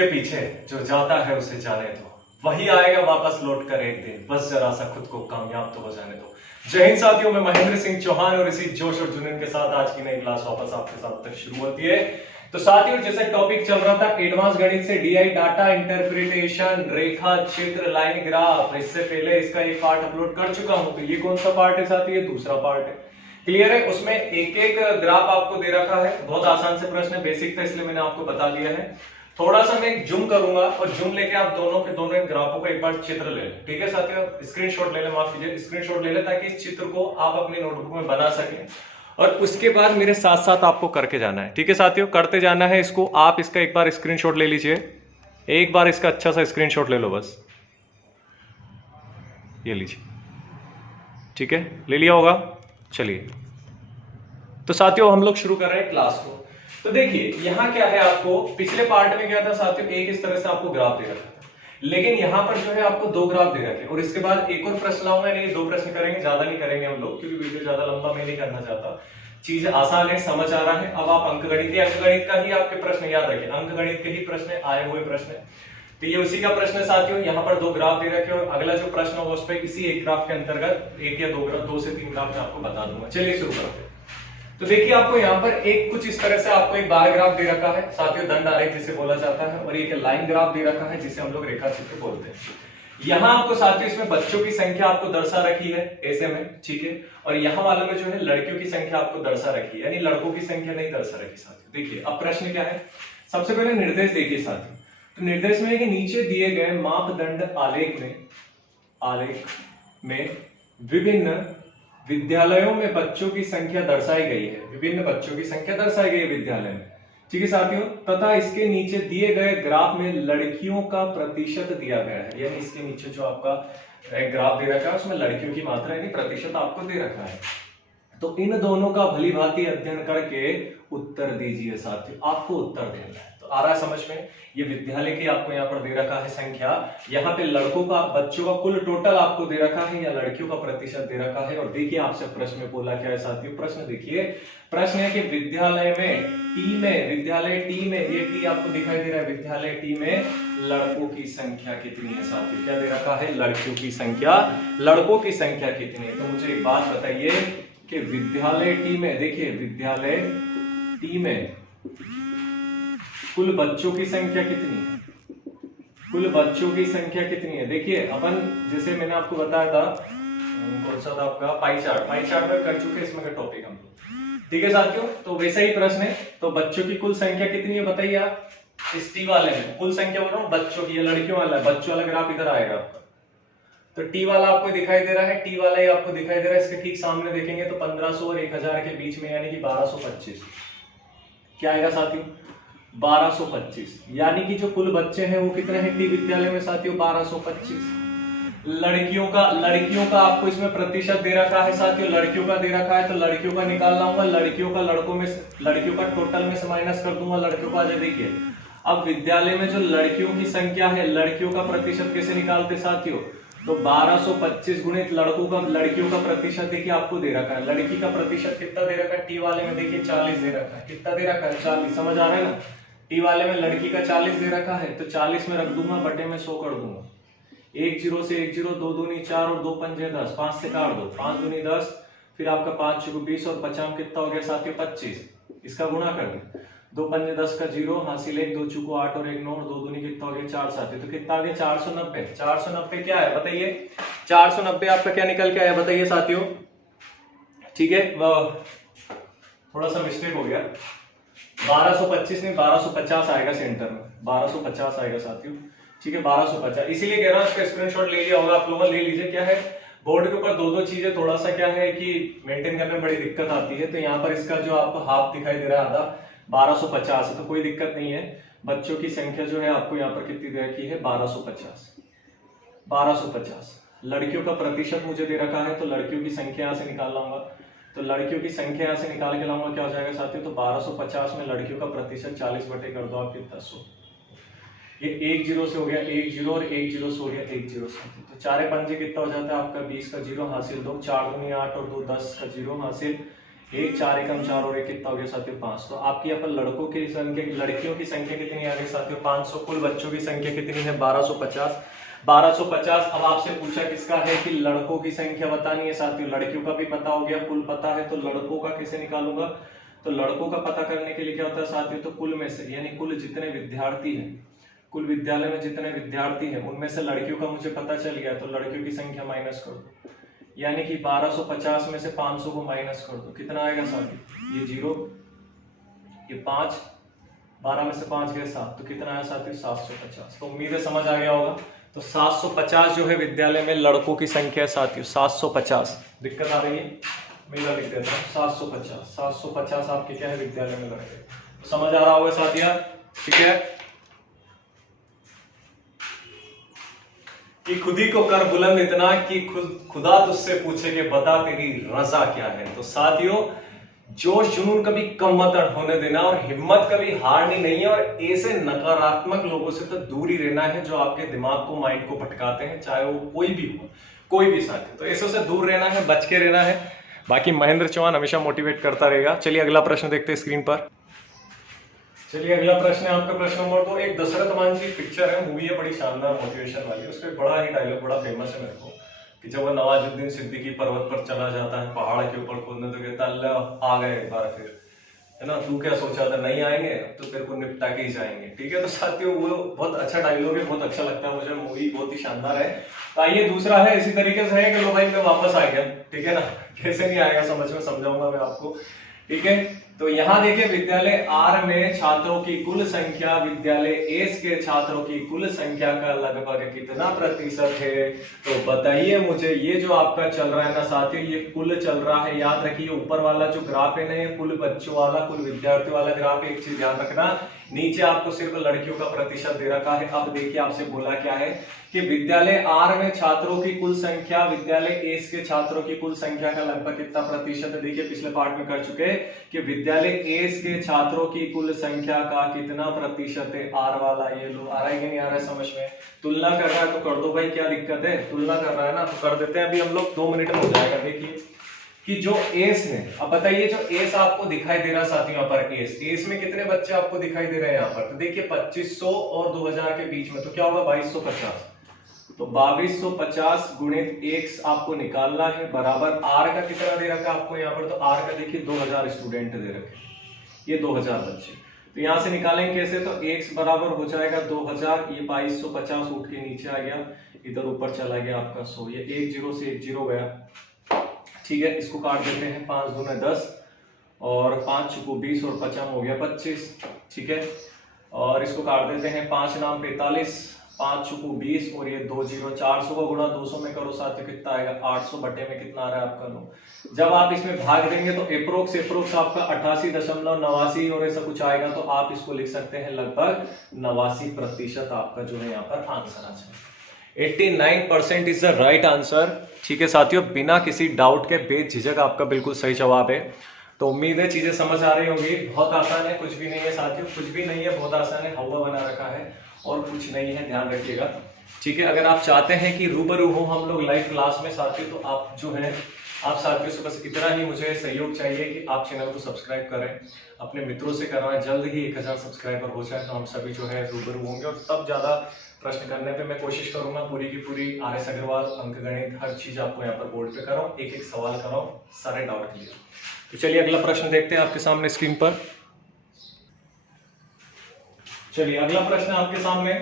के पीछे जो जाता है उसे जाने दो, वही आएगा वापस लौट कर एक दिन, बस जरा सा खुद को कामयाब तो हो जाने दो। जय हिंद साथियों, मैं महेंद्र सिंह चौहान और इसी जोश और जुनून के साथ आज की नई क्लास वापस आपके साथ तक शुरू होती है। तो साथियों, जैसे टॉपिक चल रहा था एडवांस गणित से डीआई डाटा इंटरप्रिटेशन, रेखा चित्र, लाइन ग्राफ, इससे पहले इसका एक पार्ट अपलोड कर चुका हूं। तो ये कौन सा पार्ट है साथियों? ये दूसरा पार्ट है। क्लियर है? उसमें एक एक ग्राफ आपको दे रखा है, बहुत आसान से प्रश्न है, बेसिक था इसलिए मैंने आपको बता दिया है। थोड़ा सा मैं जूम करूंगा और जूम लेके आप दोनों के दोनों ग्राफों का एक बार चित्र ले लें। ठीक है साथियों, स्क्रीनशॉट ले लें, माफ कीजिए स्क्रीनशॉट ले लें, ताकि इस चित्र को आप अपनी नोटबुक में बना सकें और उसके बाद मेरे साथ साथ आपको करके जाना है। ठीक है साथियों, करते जाना है इसको। आप इसका एक बार स्क्रीनशॉट ले लीजिए, एक बार इसका अच्छा सा स्क्रीनशॉट ले लो, बस ये लीजिए। ठीक है, ले लिया होगा। चलिए, तो साथियों हम लोग शुरू कर रहे हैं क्लास को। तो देखिए यहाँ क्या है, आपको पिछले पार्ट में क्या था साथियों, एक इस तरह से आपको ग्राफ दे रखा था, लेकिन यहाँ पर जो है आपको दो ग्राफ दे रखे और इसके बाद एक और प्रश्न लाऊंगा। नहीं, दो प्रश्न करेंगे, ज्यादा नहीं करेंगे हम लोग, क्योंकि वीडियो ज्यादा लंबा मैं नहीं करना चाहता। चीज आसान है, समझ आ रहा है। अब आप अंकगणित का ही आपके प्रश्न याद रखें, अंकगणित के ही प्रश्न आए हुए प्रश्न। तो ये उसी का प्रश्न है साथियों। यहाँ पर दो ग्राफ दे रखे और अगला जो प्रश्न होगा उस पर इसी एक ग्राफ के अंतर्गत एक या दो ग्राफ, दो से तीन ग्राफ मैं आपको बता दूंगा। चलिए शुरू करते हैं। तो देखिए आपको यहाँ पर एक कुछ इस तरह से आपको एक बार ग्राफ दे रखा है साथियों, दंड आरेख जिसे बोला जाता है, और एक लाइन ग्राफ दे रखा है जिसे हम लोग रेखा चित्र बोलते हैं। यहाँ आपको साथियों इसमें बच्चों की संख्या आपको दर्शा रखी है ऐसे में, ठीक है, और यहाँ वाले में जो है लड़कियों की संख्या आपको दर्शा रखी है, यानी लड़कों की संख्या नहीं दर्शा रखी साथियों। देखिए अब प्रश्न क्या है, सबसे पहले निर्देश देखिए साथियों। तो निर्देश में नीचे दिए गए मापदंड आलेख में विभिन्न विद्यालयों में बच्चों की संख्या दर्शाई गई है, विभिन्न बच्चों की संख्या दर्शाई गई है विद्यालय में, ठीक है साथियों, तथा इसके नीचे दिए गए ग्राफ में लड़कियों का प्रतिशत दिया गया है। यानी इसके नीचे जो आपका एक ग्राफ दे रखा है उसमें लड़कियों की मात्रा यानी प्रतिशत आपको दे रखा है। तो इन दोनों का भली भांति अध्ययन करके उत्तर दीजिए साथियों, आपको उत्तर देना है। तो आ रहा है समझ में? ये विद्यालय की आपको यहाँ पर दे रखा है संख्या, यहाँ पे लड़कों का, बच्चों का कुल टोटल आपको दे रखा है या लड़कियों का प्रतिशत दे रखा है। और देखिए आपसे प्रश्न में बोला क्या है साथियों, प्रश्न देखिए, प्रश्न है कि विद्यालय टी में ये टी आपको दिखाई दे रहा है, विद्यालय टी में लड़कों की संख्या कितनी है साथियों? क्या दे रखा है? लड़कियों की संख्या, लड़कों की संख्या कितनी है? तो मुझे एक बात बताइए कि विद्यालय टी में, देखिए विद्यालय टी में कुल बच्चों की संख्या कितनी है? कुल बच्चों की संख्या कितनी है? देखिए अपन, जैसे मैंने आपको बताया था, कौन सा था आपका पाई चार्ट में कर चुके इसमें का टॉपिक हम लोग, ठीक है साथियों। तो वैसा ही प्रश्न है, तो बच्चों की कुल संख्या कितनी है बताइए आप? इस टी वाले में कुल संख्या बोल रहा हूँ बच्चों की, ये लड़कियों वाला है, बच्चों वाला ग्राफ इधर आएगा आपका। तो टी वाला आपको दिखाई दे रहा है, टी वाला ही आपको दिखाई दे रहा है, इसके ठीक सामने देखेंगे तो 1500 और 1000 के बीच में, यानी कि 1225। क्या आएगा साथियों? 1225। यानी कि जो कुल बच्चे हैं वो कितने हैं टी विद्यालय में साथियों? 1225। लड़कियों का आपको इसमें प्रतिशत दे रखा है साथियों, लड़कियों का दे रखा है, तो लड़कियों का निकाल लाऊंगा, लड़कियों का लड़कियों का टोटल में से माइनस कर दूंगा, लड़कियों का आ जाए। देखिए अब विद्यालय में जो लड़कियों की संख्या है, लड़कियों का प्रतिशत कैसे निकालते साथियों? तो 1225 गुणित लड़कियों का प्रतिशत देखिए आपको दे रखा है। लड़की का प्रतिशत कितना दे रखा है टी वाले में? देखिए 40 दे रखा है। कितना दे रखा है? 40। समझ आ रहा है ना? टी वाले में लड़की का 40 दे रखा है, तो 40 में रख दूंगा, बटे में 100 कर दूंगा। 1 0 से 1 0, 2 दूनी 4 और 2 पंजे 10, 5 से काट दो, 5 दूनी 10, फिर आपका 5 चौको 20 और 50 कितना हो गया साथियों? 25। इसका गुणा कर दे, 2 पंजे 10 का 0, हासिल 1, 2 चौको 8 और 1 9 और 2 दूनी कितना हो गया? 4 साथियों। तो कितना आ गया? 490। 490 क्या है बताइए? 490 आपका क्या निकल के आया बताइए साथियों? ठीक है, थोड़ा सा मिस्टेक हो गया, 1225 नहीं 1250 आएगा सेंटर में, 1250 आएगा साथियों, ठीक है 1250। इसीलिए कह रहा हूं, इसका स्क्रीनशॉट ले लिया होगा आप लोगों ने, ले लीजिए। क्या है, बोर्ड के ऊपर दो चीजें थोड़ा सा क्या है कि मेंटेन करने में बड़ी दिक्कत आती है। तो यहाँ पर इसका जो आपको हाफ दिखाई दे रहा है, आधा 1250 है, तो कोई दिक्कत नहीं है। बच्चों की संख्या जो है आपको यहाँ पर कितनी दे रखी है? 1250। लड़कियों का प्रतिशत मुझे दे रखा है, तो लड़कियों की संख्या यहाँ से निकाल लाऊंगा, तो लड़कियों की संख्या यहाँ से निकाल के लाऊंगा, क्या हो जाएगा साथियों? तो 1250 में लड़कियों का प्रतिशत 40 बटे कर दो आप, कितना? 100। ये 1 0 से हो गया 1 0 और 1 0 से हो गया 1 0 साथियों। तो 4 पंजे कितना हो जाता है आपका? 20 का 0 हासिल 2, 4 दूनी 8 और 2 10 का 0 हासिल 1 4 एकम 4 और 1 कितना हो गया साथियों 5। तो आपकी यहाँ पर लड़कों की संख्या, लड़कियों की संख्या कितनी आ गई साथियों 500। कुल बच्चों की संख्या कितनी है 1250। 1250। अब आपसे पूछा किसका है कि लड़कों की संख्या बतानी है साथियों। लड़कियों का भी पता हो गया, कुल पता है, तो लड़कों का कैसे निकालूंगा। तो लड़कों का पता करने के लिए क्या होता है साथियों, तो कुल में से यानी कुल जितने विद्यार्थी हैं, कुल विद्यालय में जितने विद्यार्थी हैं उनमें से लड़कियों का मुझे पता चल गया, तो लड़कियों की संख्या माइनस कर दो। यानी कि 1250 में से 500 को माइनस कर दो, कितना आएगा साथियों, ये 0, ये 5, 12 में से 5 गए 7, तो कितना आया साथियों 750। तो उम्मीद है समझ आ गया होगा। तो 750 जो है विद्यालय में लड़कों की संख्या है साथियों 750। दिक्कत आ रही है, मैं लिख देता हूँ 750। 750 आपके क्या है विद्यालय में लड़के। तो समझ आ रहा होगा साथिया, ठीक है। कि खुदी को कर बुलंद इतना कि खुदा तुझसे पूछे कि बता तेरी रजा क्या है। तो साथियों जोश जुनून कभी कम मत होने देना और हिम्मत कभी हारनी नहीं है, और ऐसे नकारात्मक लोगों से तो दूर ही रहना है जो आपके दिमाग को, माइंड को भटकाते हैं, चाहे वो कोई भी हो, कोई भी साथी। तो ऐसे से दूर रहना है, बच के रहना है। बाकी महेंद्र चौहान हमेशा मोटिवेट करता रहेगा। चलिए अगला प्रश्न देखते हैं स्क्रीन पर। चलिए अगला प्रश्न है आपका प्रश्न नंबर 2। एक दशरथ मान की पिक्चर है, मूवी है, बड़ी शानदार मोटिवेशन वाली। उसका बड़ा ही डायलॉग बड़ा फेमस है मेरे को, कि जब वो नवाजुद्दीन सिद्दीकी पर्वत पर चला जाता है पहाड़ के ऊपर खोदने, तो कहता अल्लाह आ गए एक बार फिर, है ना, तू क्या सोचा था नहीं आएंगे, तो तेरे को निपटा के ही जाएंगे। ठीक है, तो साथियों वो बहुत अच्छा डायलॉग है, बहुत अच्छा लगता है मुझे, मूवी बहुत ही शानदार है। तो आइए दूसरा है इसी तरीके से है कि लो भाई मैं वापस आ गया, ठीक है ना, कैसे नहीं आएगा समझ में, समझाऊंगा मैं आपको। ठीक है, तो यहाँ देखिए विद्यालय आर में छात्रों की कुल संख्या विद्यालय एस के छात्रों की कुल संख्या का लगभग कितना प्रतिशत है। तो बताइए मुझे, ये जो आपका चल रहा है ना साथियों, ये कुल चल रहा है। याद रखिए ऊपर वाला जो ग्राफ है ना, ये कुल बच्चों वाला, कुल विद्यार्थियों वाला ग्राफ है। एक चीज ध्यान रखना, नीचे आपको सिर्फ लड़कियों का प्रतिशत दे रखा है। अब देखिए आपसे बोला क्या है कि विद्यालय आर में छात्रों की कुल संख्या विद्यालय एस के छात्रों की कुल संख्या का लगभग कितना प्रतिशत है। देखिए पिछले पार्ट में कर चुके कि विद्यालय एस के छात्रों की कुल संख्या का कितना प्रतिशत है। आर वाला ये लो, आ रहा है कि नहीं आ रहा है समझ में। तुलना कर रहा है तो कर दो भाई, क्या दिक्कत है, तुलना कर रहा है ना तो कर देते हैं। अभी हम लोग 2 मिनट में हो जाएगा। देखिए कि जो एस ने, अब बताइए जो एस आपको दिखाई दे रहा साथियों यहाँ पर एस में कितने बच्चे आपको दिखाई दे रहे हैं यहाँ पर। तो देखिए 2500 और 2000 के बीच में, तो क्या होगा 2250। तो 2250 गुणित x आपको निकालना है बराबर r का कितना दे रखा है आपको यहाँ पर। तो r का देखिए 2000 स्टूडेंट दे रखे, ये 2000 बच्चे। तो यहां से निकालेंगे कैसे, तो x बराबर हो जाएगा 2000, ये 2250 उठ के नीचे आ गया, इधर ऊपर चला गया आपका 100, ये 1 0 से 1 0 गया। ठीक है, इसको काट देते हैं, 5 दूने 10 और 5 चुको 20 और 55 हो गया 25। ठीक है, और इसको काट देते हैं, 5 नाम 45, 5 चुको 20 और ये 2 0, 400 को गुणा 200 में करो साथियों, कितना आएगा 800 बटे में कितना आ रहा है आपका 9। जब आप इसमें भाग देंगे तो एप्रोक्स आपका 88.89 और ऐसा कुछ आएगा। तो आप इसको लिख सकते हैं लगभग 89% आपका जो है यहाँ पर आंसर आ जाएगा। 89% इज द राइट आंसर। ठीक है साथियों, बिना किसी डाउट के बेझिझक आपका बिल्कुल सही जवाब है। तो उम्मीद है चीजें समझ आ रही होंगी। बहुत आसान है, कुछ भी नहीं है साथियों, कुछ भी नहीं है, बहुत आसान है, हवा बना रखा है और कुछ नहीं है, ध्यान रखिएगा। ठीक है, अगर आप चाहते हैं कि रूबरू हो हम लोग लाइव क्लास में साथियों, तो आप जो है आप साथियों से बस इतना ही मुझे सहयोग चाहिए कि आप चैनल को सब्सक्राइब करें, अपने मित्रों से करवाएं। जल्द ही 1000 सब्सक्राइबर हो जाए तो हम सभी जो है रूबरू होंगे और तब ज्यादा प्रश्न करने पे मैं कोशिश करूंगा पूरी की पूरी आर.एस. अग्रवाल अंकगणित हर चीज आपको यहाँ पर बोर्ड पे कराऊं, एक एक सवाल कराऊं, सारे डाउट क्लियर। तो चलिए अगला प्रश्न देखते हैं आपके सामने स्क्रीन पर। चलिए अगला प्रश्न आपके सामने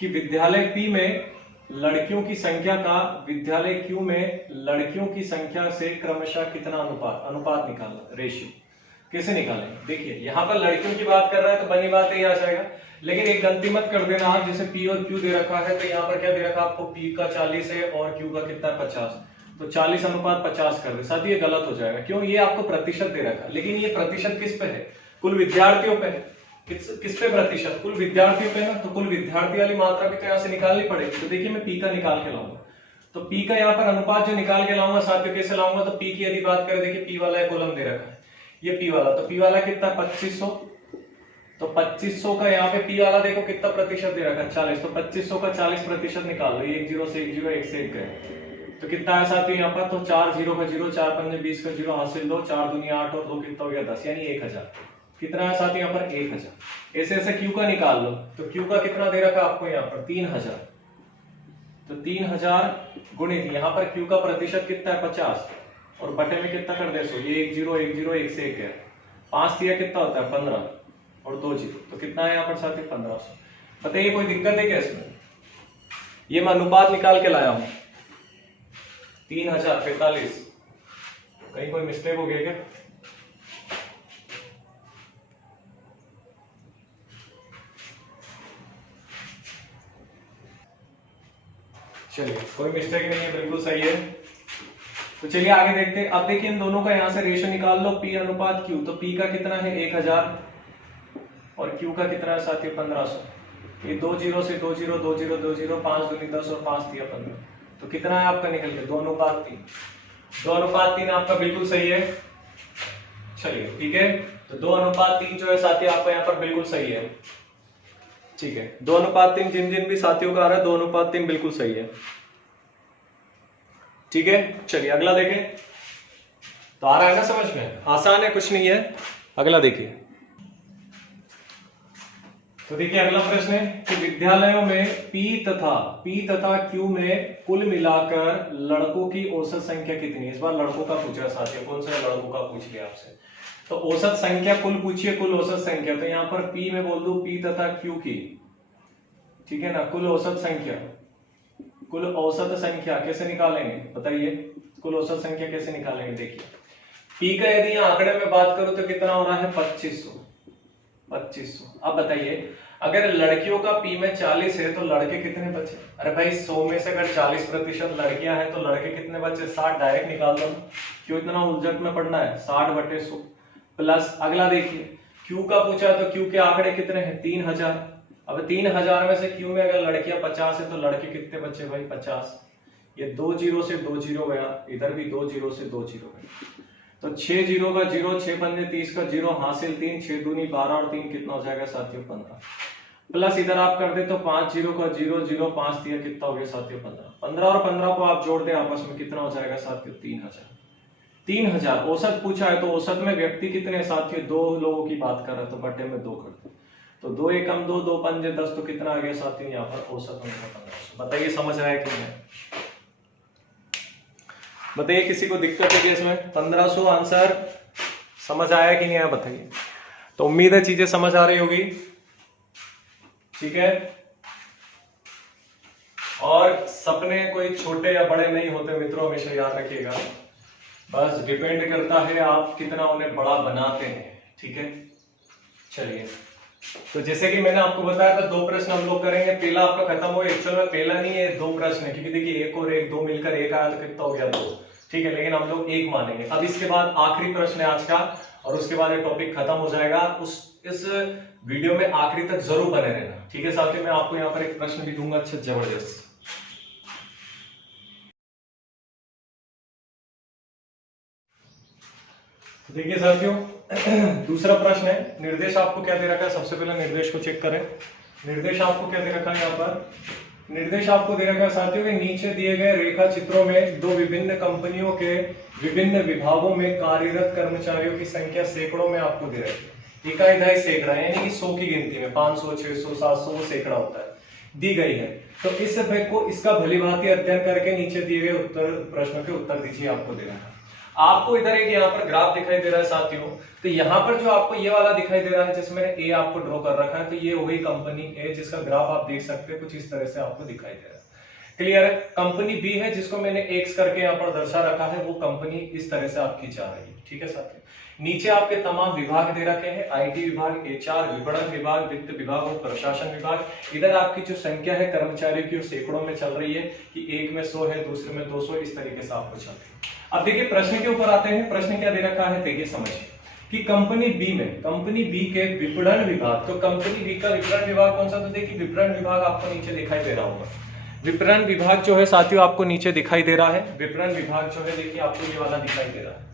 कि विद्यालय पी में लड़कियों की संख्या का विद्यालय क्यू में लड़कियों की संख्या से क्रमशः कितना अनुपात निकालना, रेशियो कैसे निकालें। देखिए यहाँ पर लड़कियों की बात कर रहा है तो बनी बात ही आ जाएगा, लेकिन एक गलती मत कर देना आप, जैसे पी और क्यू दे रखा है तो यहाँ पर क्या दे रखा आपको, पी का 40 है और क्यू का कितना 50, तो 40:50 कर दे। साथ ही ये गलत हो जाएगा, क्यों, ये आपको प्रतिशत दे रखा है, लेकिन ये प्रतिशत किस पे है, कुल विद्यार्थियों पे है। किस पे प्रतिशत, कुल विद्यार्थियों पे है, तो कुल विद्यार्थी वाली मात्रा भी तो यहाँ से निकालनी पड़ेगी। तो देखिए मैं पी का निकाल के लाऊंगा, तो पी का यहाँ पर अनुपात जो निकाल के लाऊंगा साथियों कैसे लाऊंगा, तो पी की यदि बात करें, देखिए पी वाला एक कॉलम दे रखा है, ये पी वाला, तो पी वाला कितना 2500, तो 2500 का यहाँ पे पी वाला देखो कितना प्रतिशत दे रखा है 40, तो 2500 का 40% निकाल लो, 1 0 से 1 0 1 से 1 गए, तो कितना है साथियों यहाँ पर, तो 4 0 का 0, 4 5 20 का 0, हासिल 2, 4 दूनी 8 और 2 कितना हो गया 10, यानी 1000। कितना है साथियों यहाँ पर 1000। ऐसे ऐसे क्यू का निकाल लो, तो क्यू का कितना दे रखा आपको यहाँ पर 3000, तो 3000 गुणित यहाँ पर क्यू का प्रतिशत कितना है 50 और बटे में कितना कर दे सो, ये 1 0 1 0 1 से 1 है, 5 दिया कितना होता है 15 और 2 0, तो कितना है यहाँ पर साथियों 1500। बताइए कोई दिक्कत है क्या इसमें? ये मैं अनुपात निकाल के लाया हूं 3045, कहीं कोई मिस्टेक हो गया क्या? चलिए कोई मिस्टेक नहीं है, बिल्कुल सही है। तो चलिए आगे देखते हैं। अब देखिए इन दोनों का यहां से रेशो निकाल लो, P अनुपात Q। तो P का कितना है 1000 और Q का कितना है साथियों 1500। ये 2 0 से 2 0 2 0 2 0, 5 दूनी 10 और 5 दिया 15, तो कितना है आपका निकल गया 2 अनुपात 3। 2 अनुपात 3 आपका बिल्कुल सही है। चलिए ठीक है, तो 2 अनुपात 3 जो है साथियों आपका यहाँ पर बिल्कुल सही है। ठीक है, 2 अनुपात 3 जिन जिन भी साथियों का आ रहा है 2 अनुपात 3 बिल्कुल सही है। ठीक है, चलिए अगला देखें। तो आ रहा है ना समझ में, आसान है, कुछ नहीं है। अगला देखिए। तो देखिए अगला प्रश्न है कि विद्यालयों में P तथा Q में कुल मिलाकर लड़कों की औसत संख्या कितनी है? इस बार लड़कों का पूछा साथियों, कौन सा लड़कों का पूछ लिया आपसे। तो औसत संख्या कुल पूछिए, कुल औसत संख्या। तो यहाँ पर P में बोल दूं P तथा Q की, ठीक है ना, कुल औसत संख्या। कुल औसत संख्या कैसे निकालेंगे बताइए, कुल औसत संख्या कैसे निकालेंगे? देखिए P का यदि आंकड़े में बात करूं तो कितना हो रहा है 2500। अब बताइए अगर लड़कियों का P में 40 है तो लड़के कितने बचे? अरे भाई 100 में से अगर 40% लड़कियां हैं तो लड़के कितने बचे? 60। डायरेक्ट निकाल दो, क्यों इतना उलझट में पड़ना है। 60/100 प्लस अगला देखिए Q का पूछा तो Q के आंकड़े कितने हैं 3000। अब 3000 में से Q में अगर लड़कियां 50 है तो लड़के कितने बचे भाई 50। ये 2 0 से 2 0 गया, इधर भी 2 0 से 2 0 गया, तो 6 0 का 0, 6 5 30 का 0, हासिल 3, 6 दूनी 12 और 3 कितना हो जाएगा साथियों 15। प्लस इधर आप कर दे तो 5 0 का 0 0, 5 दिया कितना हो गया साथियों 15। 15 और 15 को आप जोड़ दे आपस में कितना हो जाएगा साथियों 3000। औसत पूछा है तो औसत में व्यक्ति कितने साथियों, 2 लोगों की बात कर रहा है तो बटे में 2 कर दो, तो 2 एकम 2, 2 पंजे 10, तो कितना आ गया साथियों यहाँ पर औसत में 1500। बताइए समझ रहा है कि नहीं? बताइए किसी को दिक्कत है कि इसमें 1500 आंसर समझ आया कि नहीं आया बताइए। तो उम्मीद है चीजें समझ आ रही होगी, ठीक है। और सपने कोई छोटे या बड़े नहीं होते मित्रों, हमेशा याद रखिएगा, बस डिपेंड करता है आप कितना उन्हें बड़ा बनाते हैं, ठीक है। चलिए, तो जैसे कि मैंने आपको बताया था 2 प्रश्न हम लोग करेंगे, पहला आपका खत्म हो। एक्चुअल में पहला नहीं है 2 प्रश्न है, क्योंकि देखिए 1 और 1 2 मिलकर 1 आया तो कितना हो गया 2, ठीक है, लेकिन हम लोग 1 मानेंगे। अब इसके बाद आखिरी प्रश्न है आज का, और उसके बाद ये टॉपिक खत्म हो जाएगा। इस वीडियो में आखिरी तक जरूर बने रहना, ठीक है साथियों। मैं आपको यहाँ पर एक प्रश्न भी दूंगा, अच्छा जबरदस्त। देखिए साथियों, दूसरा प्रश्न है, निर्देश आपको क्या दे रखा है, सबसे पहले निर्देश को चेक करें। निर्देश आपको क्या दे रखा है यहाँ पर? निर्देश आपको दे रखा है साथियों के नीचे दिए गए रेखा चित्रों में 2 विभिन्न कंपनियों के विभिन्न विभागों में कार्यरत कर्मचारियों की संख्या सैकड़ों में आपको दे रखी है। इकाई दहाई सैकड़ा, यानी कि 100 की गिनती में 500 600 700 वो सैकड़ा होता है, दी गई है। तो इस को इसका भलीभांति अध्ययन करके नीचे दिए गए उत्तर प्रश्नों के उत्तर दीजिए, आपको दे रहा है। आपको इधर एक यहाँ पर ग्राफ दिखाई दे रहा है साथियों, तो यहाँ पर जो आपको ये वाला दिखाई दे रहा है जिसमें ए आपको ड्रॉ कर रखा है, तो ये हो गई कंपनी ए, जिसका ग्राफ आप देख सकते हैं कुछ इस तरह से आपको दिखाई दे रहा है। क्लियर है? कंपनी बी है जिसको मैंने एक्स करके यहाँ पर दर्शा रखा है, वो कंपनी इस तरह से आपकी जा रही है, ठीक है साथियों। नीचे आपके तमाम विभाग दे रखे हैं, आईटी विभाग, एचआर, विपणन विभाग, वित्त विभाग और प्रशासन विभाग। इधर आपकी जो संख्या है कर्मचारियों की सैकड़ों में चल रही है, कि एक में 100 है, दूसरे में 200, इस तरीके से आपको चल रही है। अब देखिए प्रश्न के ऊपर आते हैं। प्रश्न क्या दे रखा है, देखिए समझिए कि कंपनी बी के विपणन विभाग, तो कंपनी बी का विपणन विभाग कौन सा? तो देखिए विपणन विभाग आपको नीचे दिखाई दे रहा होगा। विपणन विभाग जो है साथियों आपको नीचे दिखाई दे रहा है। विपणन विभाग जो है देखिए आपको ये वाला दिखाई दे रहा है।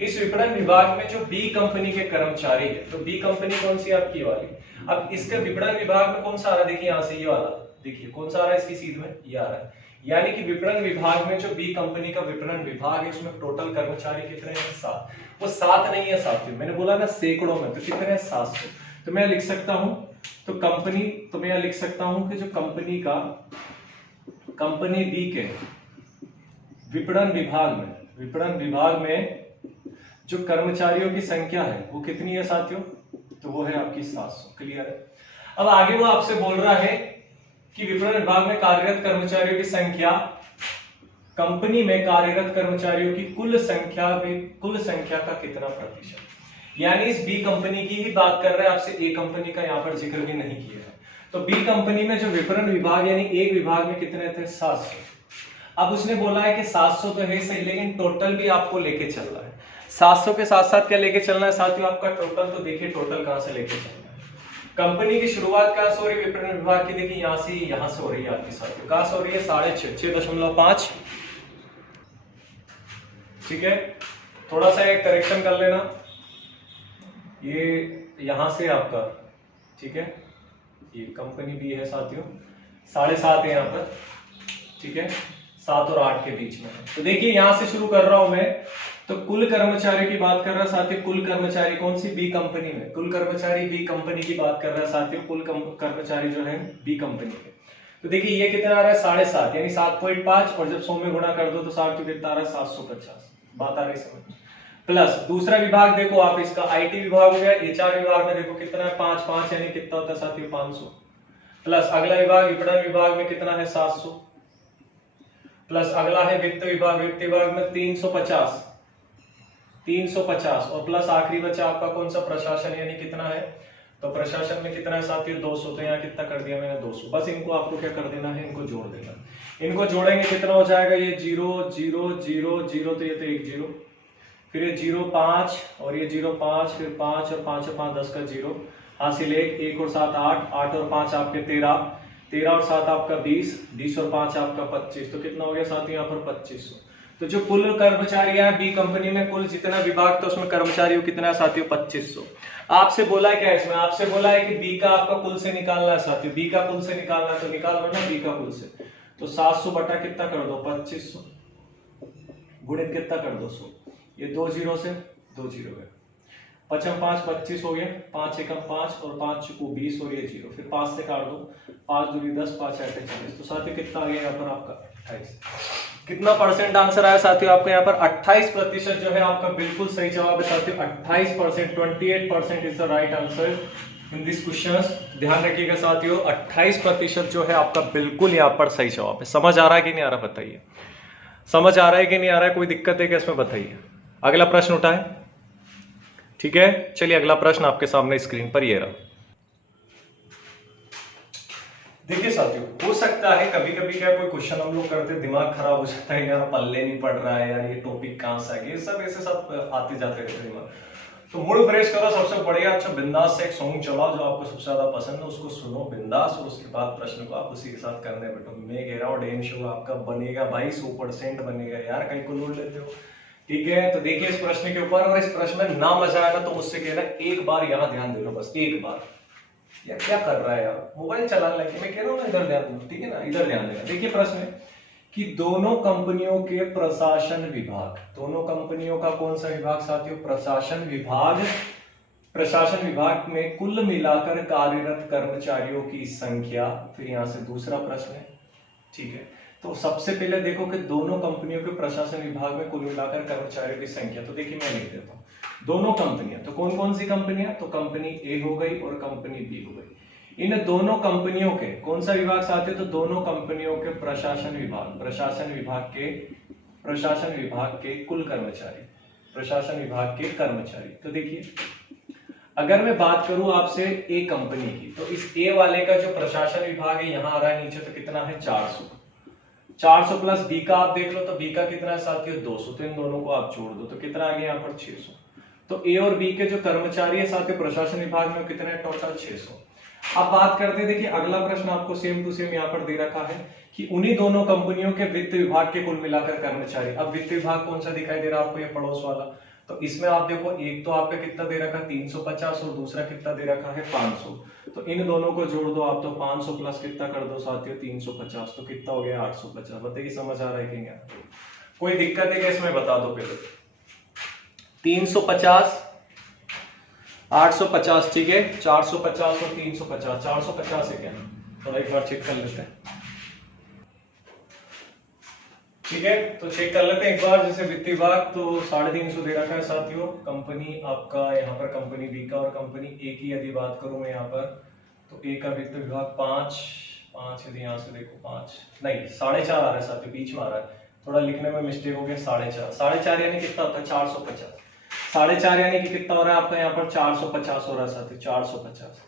इस विपणन विभाग में जो बी कंपनी के कर्मचारी है, तो बी कंपनी कौन सी आपकी वाली। अब इसके विपणन विभाग में कौन सा आ रहा है, देखिए यहाँ से ये वाला, देखिए कौन सा आ रहा है इसकी सीध में, ये आ रहा है। यानी कि विपणन विभाग में जो बी कंपनी का विपणन विभाग है उसमें टोटल कर्मचारी कितने हैं? 7। वो 7 नहीं है साथियों, मैंने बोला ना सैकड़ों में, तो कितने हैं? 700। तो मैं लिख सकता हूं तो मैं लिख सकता हूं कि जो कंपनी बी के विपणन विभाग में जो कर्मचारियों की संख्या है वो कितनी है साथियों? तो वो है आपकी 700। क्लियर है? अब आगे वो आपसे बोल रहा है कि विपणन विभाग में कार्यरत कर्मचारियों की संख्या, कंपनी में कार्यरत कर्मचारियों की कुल संख्या का कितना प्रतिशत, यानी इस बी कंपनी की ही बात कर रहे हैं, आपसे ए कंपनी का यहाँ पर जिक्र भी नहीं किया है। तो बी कंपनी में जो विपणन विभाग यानी एक विभाग में कितने थे? 700। अब उसने बोला है कि 700 तो है सही, लेकिन टोटल भी आपको लेके चल रहा है। 700 के साथ साथ क्या लेके चलना है साथियों? आपका टोटल। तो देखिए टोटल कहां से लेके चलना है। कंपनी की शुरुआत कहां से हो रही है? विपणन विभाग की देखिए यहां से हो रही है आपकी साथियों। कहां से हो रही है? 6.5 ठीक है। थोड़ा सा एक करेक्शन कर लेना, ये यहां से आपका, ठीक है, ये कंपनी भी है साथियों, 7.5 है यहाँ पर, ठीक है, 7 और 8 के बीच में। तो देखिए यहां से शुरू कर रहा हूं मैं, तो कुल कर्मचारी की बात कर रहा है साथियों। कुल कर्मचारी कौन सी? बी कंपनी में। कुल कर्मचारी बी कंपनी की बात कर रहा है साथियों। कुल कर्मचारी जो है बी कंपनी के। तो देखिए ये कितना आ रहा है? 7.5 यानी 7.5, और जब 100 में गुणा कर दो तो 7 कितना आ रहा है? 750। बात आ रही समझ? प्लस दूसरा विभाग देखो आप, इसका आईटी विभाग हो गया। एचआर विभाग में देखो कितना है? 5 यानी कितना होता है साथियों? 500। प्लस अगला विभाग विपणन विभाग में कितना है? 700। प्लस अगला है वित्त विभाग में 350 और प्लस आखिरी बचा आपका कौन सा? प्रशासन, यानी कितना है? तो प्रशासन में कितना है साथियों? 200। तो यहाँ कितना कर दिया मैंने? 200। बस इनको आपको क्या कर देना है? इनको जोड़ देना। इनको जोड़ेंगे कितना हो जाएगा? ये 0 0 0 0, तो ये तो 1 0, फिर ये 0 5 और ये 0 5, फिर 5 और 5 और 5 10 का 0 हासिल 1 और 7 8, 8 और 5 आपके 13, 13 और 7 आपका 20, 20 और 5 आपका 25। तो कितना हो गया साथियों? यहाँ पर 2500। तो जो कुल कर्मचारी है बी कंपनी में, कुल जितना विभाग तो उसमें कर्मचारियों कितना है साथियों? 2500। आपसे बोला है क्या इसमें? आपसे बोला है कि बी का आपका कुल से निकालना है साथियों। बी का कुल से निकालना है तो निकाल लो ना बी का कुल से। तो 700 बटा कितना कर दो? 2500 गुणित कितना कर दो? 100। ये 2 0 से 2 0 है, 5 5 25 हो गया, 5 1 5 और 5 चुको 20 और ये 0, फिर 5 से काट दो, 5 दूनी 10, 5 8 40। तो साथियों कितना आ गया यहाँ पर आपका? 28। कितना परसेंट आंसर आया साथियों आपका यहाँ पर? 28% जो है आपका बिल्कुल सही जवाब है साथियों। 28%, 28% is the right answer in this question. ध्यान रखिएगा साथियों, 28% जो है आपका बिल्कुल यहाँ पर सही जवाब है। समझ आ रहा है कि नहीं आ रहा बताइए? समझ आ रहा है कि नहीं आ रहा है? कोई दिक्कत है क्या इसमें बताइए? अगला प्रश्न उठाएं। ठीक है, चलिए अगला प्रश्न आपके सामने स्क्रीन पर ये रहा। देखिए साथियों, हो सकता है कभी कभी क्या कोई क्वेश्चन हम लोग करते दिमाग खराब हो जाता है, यार पल्ले नहीं पड़ रहा है, यार ये टॉपिक कहां से आ गया, सब ऐसे सब आते जाते रहते दिमाग। तो मूड फ्रेश करो, सबसे बढ़िया अच्छा बिंदास से एक सॉन्ग चलाओ जो आपको सबसे ज्यादा पसंद है, उसको सुनो बिंदास, और उसके बाद प्रश्न को आप उसी के साथ करने बैठो। मैं कह रहा हूँ डैम शो आपका बनेगा भाई, 100% बनेगा यार, कहीं को लूट लेते हो। ठीक है, तो देखिए इस प्रश्न के ऊपर, और इस प्रश्न में ना मजा आया ना तो मुझसे कहना एक बार यहाँ ध्यान दे लो, बस एक बार। यार क्या कर रहा है यार, मोबाइल चलाने लगे, मैं कह रहा हूँ ना इधर ध्यान दो, ठीक है ना, इधर ध्यान देना। देखिए प्रश्न है कि दोनों कंपनियों के प्रशासन विभाग, दोनों कंपनियों का कौन सा विभाग साथियों? प्रशासन विभाग। प्रशासन विभाग में कुल मिलाकर कार्यरत कर्मचारियों की संख्या, फिर यहां से दूसरा प्रश्न है। ठीक है, तो सबसे पहले देखो कि दोनों कंपनियों के प्रशासन विभाग में कुल मिलाकर कर्मचारियों की संख्या, तो देखिए मैं लिख देता हूं दोनों कंपनियां, तो कौन कौन सी कंपनियां? तो कंपनी ए हो गई और कंपनी बी हो गई। इन दोनों कंपनियों के कौन सा विभाग साथियों? तो दोनों कंपनियों के प्रशासन विभाग, प्रशासन विभाग के कुल कर्मचारी, प्रशासन विभाग के कर्मचारी। तो देखिए अगर मैं बात करूं आपसे ए कंपनी की, तो इस ए वाले का जो प्रशासन विभाग है यहां आ रहा है नीचे, तो कितना है? 400 प्लस बी का आप देख लो, तो बी का कितना है साथियों? 200। तो इन दोनों को आप जोड़ दो तो कितना आ गया यहाँ पर? 600। तो ए और बी के जो कर्मचारी है साथियों प्रशासन विभाग में कितने हैं? टोटल 600। अब बात करते हैं, देखिए अगला प्रश्न आपको सेम टू सेम यहाँ पर दे रखा है कि उन्हीं दोनों कंपनियों के वित्त विभाग के कुल मिलाकर कर्मचारी। अब वित्त विभाग कौन सा दिखाई दे रहा है आपको? ये पड़ोस वाला, तो इसमें आप देखो एक तो आपका कितना दे रखा है 350 और दूसरा कितना दे रखा है 500। तो इन दोनों को जोड़ दो आप, तो 500 प्लस कितना कर दो साथियों 350, तो कितना हो गया 850। बताइए समझ आ रहा है कि क्या, कोई दिक्कत है क्या इसमें, बता दो पहले। 350 850, ठीक है, 450 और 350, 450 है क्या, तो एक बार चेक कर लेते हैं, ठीक है। तो चेक कर लेते हैं एक बार, जैसे वित्त विभाग तो 350 दे रखा है साथियों, कंपनी आपका यहाँ पर कंपनी बी का और कंपनी ए की यदि बात करूं मैं यहाँ पर, तो ए का वित्त विभाग 5 यदि यहाँ से देखो 5 नहीं 4.5 आ रहा है साथियों, बीच में आ रहा है, थोड़ा लिखने में मिस्टेक हो गया, 4.5 यानी कितना होता है 450, 4.5 यानी कि कितना हो रहा है आपका यहाँ पर 450 हो रहा है साथियों, 450।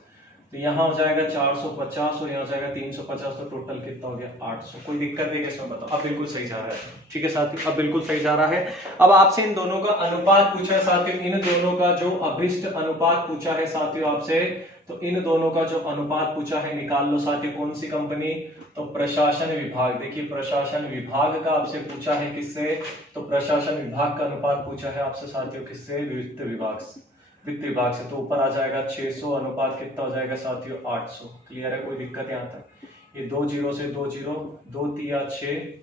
तो यहाँ हो जाएगा 450 और यहाँ हो जाएगा 350, तो टोटल कितना हो गया 800। कोई दिक्कत नहीं इसमें, बताओ। अब बिल्कुल सही जा रहा है, ठीक है साथियों, अब बिल्कुल सही जा रहा है। अब आपसे इन दोनों का अनुपात पूछा है साथियों, इन दोनों का जो अभिष्ट अनुपात पूछा है साथियों आपसे, तो इन दोनों का जो अनुपात पूछा है निकाल लो साथियों। कौन सी कंपनी, तो प्रशासन विभाग। देखिए प्रशासन विभाग का आपसे पूछा है किससे, तो प्रशासन विभाग का अनुपात पूछा है आपसे साथियों किससे, वित्त विभाग से, वित्त विभाग से। तो ऊपर आ जाएगा 600, अनुपात कितना हो जाएगा साथियों 800। क्लियर है, कोई दिक्कत यहाँ तक। ये 2 0 से 2 0, 2 तिया 6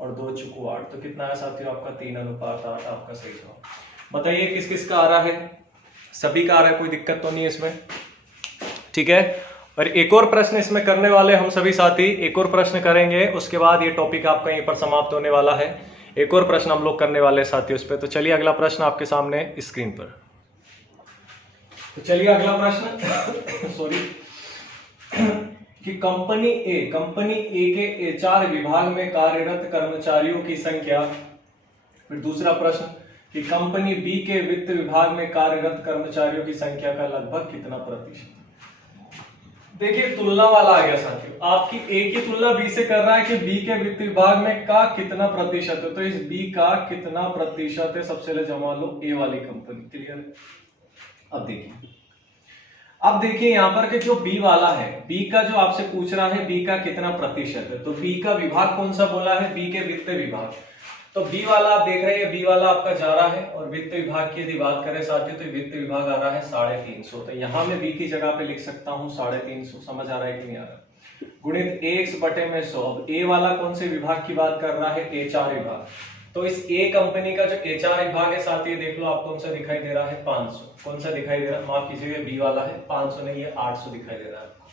और 2 चुकू 8, तो कितना है साथियों आपका 3:8 आपका सही जवाब। बताइए किस किस का आ रहा है, सभी का आ रहा है, कोई दिक्कत तो नहीं है इसमें, ठीक है। और एक और प्रश्न इसमें करने वाले हम सभी साथी, एक और प्रश्न करेंगे, उसके बाद ये टॉपिक आपका यहीं पर समाप्त होने वाला है। एक और प्रश्न हम लोग करने वाले हैं साथियों उस पर। तो चलिए अगला प्रश्न आपके सामने स्क्रीन पर। तो चलिए अगला प्रश्न सॉरी कि कंपनी ए के एचआर विभाग में कार्यरत कर्मचारियों की संख्या। फिर दूसरा प्रश्न कि कंपनी बी के वित्त विभाग में कार्यरत कर्मचारियों की संख्या का लगभग कितना प्रतिशत। देखिए तुलना वाला आ गया साथियों, आपकी ए की तुलना बी से कर रहा है कि बी के वित्त विभाग में का कितना प्रतिशत है, तो इस बी का कितना प्रतिशत है सबसे पहले जमा लो ए वाली कंपनी। क्लियर है, अब देखिए यहाँ पर के जो बी वाला है, बी का जो आपसे पूछ रहा है बी का कितना प्रतिशत है, तो बी का विभाग कौन सा बोला है, बी के वित्त विभाग। तो बी वाला आप देख रहे हैं, बी वाला आपका जा रहा है, और वित्त विभाग की यदि बात करें साथियों तो वित्त विभाग आ रहा है 350। तो यहां मैं बी की जगह पे लिख सकता हूं 350, समझ आ रहा है कि नहीं आ रहा, गुणित x बटे में 100। अब ए वाला कौन से विभाग की बात कर रहा है, एचआर विभाग। तो इस ए कंपनी का जो एचआर विभाग है साथियों देख लो आप, कौन सा दिखाई दे रहा है 500, कौन सा दिखाई दे रहा है, माफ कीजिएगा बी वाला है 500 नहीं है 800 दिखाई दे रहा है आपको।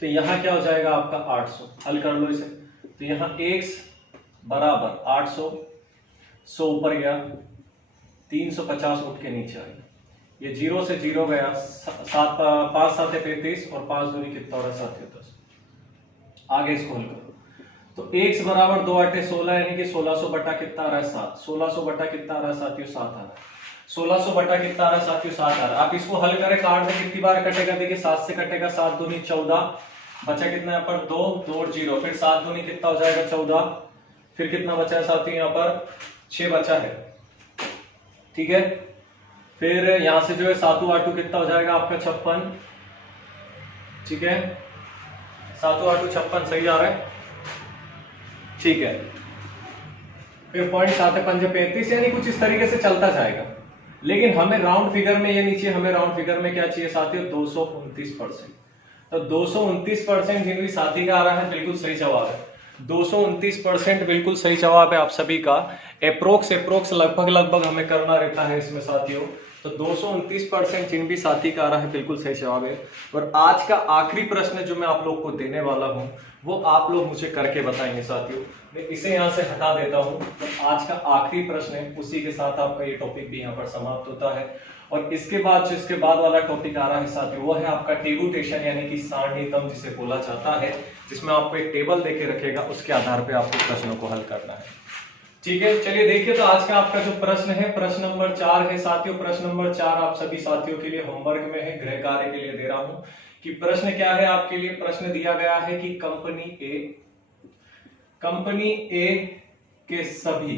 तो यहाँ क्या हो जाएगा आपका 800, हल कर लो इसे। तो यहाँ x बराबर 800, 100 ऊपर गया, 350 उठ के नीचे आ गया, ये 0 से 0 गया, 5 7 35 और 5 दूनी कितना हो रहा है साथियों 10। आगे इसको हल करो, तो x बराबर 2 8 16 यानी कि 1600 बटा कितना आ रहा है 7, 1600 बटा कितना आ रहा है साथियों 7 आ रहा है, 1600 बटा कितना आ रहा है साथियों 7 आ रहा है। आप इसको हल करें, कार्ड में कितनी बार कटेगा, देखिए 7 से कटेगा, 7 दूनी 14, बचा कितना यहाँ पर 2 2 0, फिर 7 दूनी कितना हो जाएगा 14, फिर कितना बचा है साथियों यहाँ पर 6 बचा है, ठीक है। फिर यहां से जो है 7 8 कितना हो जाएगा आपका 56, ठीक है, 7 8 56 सही आ रहा है, ठीक है। फिर पॉइंट 7 5 35 यानी कुछ इस तरीके से चलता जाएगा, लेकिन हमें राउंड फिगर में ये नीचे हमें राउंड फिगर में क्या चाहिए साथियों 229%। तो 229% जिनकी साथी का आ रहा है बिल्कुल सही जवाब है, 229% बिल्कुल सही जवाब है आप सभी का। अप्रोक्स लगभग हमें करना रहता है इसमें साथियों। तो 229% जिन भी साथी का आ रहा है बिल्कुल सही जवाब है। और आज का आखिरी प्रश्न जो मैं आप लोग को देने वाला हूं वो आप लोग मुझे करके बताएंगे साथियों। मैं इसे यहां से हटा देता हूं, तो आज का आखिरी प्रश्न है, उसी के साथ आपका ये टॉपिक भी यहाँ पर समाप्त होता है। और इसके बाद जो इसके बाद वाला टॉपिक आ रहा है साथियों वो है आपका टेबुटेशन यानी कि सारणीतम जिसे बोला जाता है, जिसमें आपको एक टेबल देके रखेगा, उसके आधार पे आपको प्रश्नों को हल करना है, ठीक है। चलिए देखिए, तो आज का आपका जो प्रश्न है प्रश्न नंबर 4 है साथियों। प्रश्न नंबर 4 आप सभी साथियों के लिए होमवर्क में है, गृह कार्य के लिए दे रहा हूं कि प्रश्न क्या है आपके लिए। प्रश्न दिया गया है कि कंपनी ए के सभी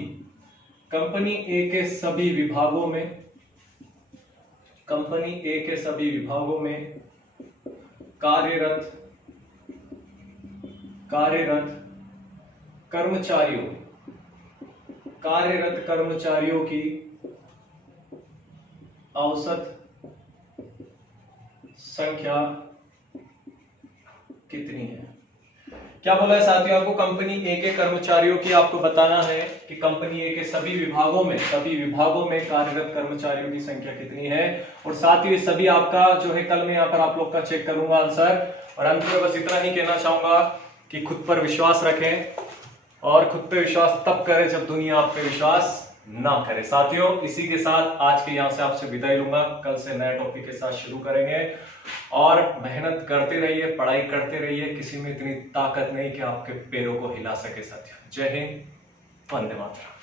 विभागों में कार्यरत कर्मचारियों की औसत संख्या कितनी है। क्या बोला है साथियों, आपको कंपनी ए के कर्मचारियों की आपको बताना है कि कंपनी ए के सभी विभागों में कार्यरत कर्मचारियों की संख्या कितनी है। और साथ ही सभी आपका जो है कल मैं यहाँ पर आप लोग का चेक करूंगा आंसर। और अंत में बस इतना ही कहना चाहूंगा कि खुद पर विश्वास रखें और खुद पे विश्वास तब करें जब दुनिया आप पे विश्वास ना करे। साथियों इसी के साथ आज के यहाँ से आपसे विदाई लूंगा, कल से नए टॉपिक के साथ शुरू करेंगे। और मेहनत करते रहिए, पढ़ाई करते रहिए, किसी में इतनी ताकत नहीं कि आपके पैरों को हिला सके। साथियों जय हिंद, वंदे मातरम।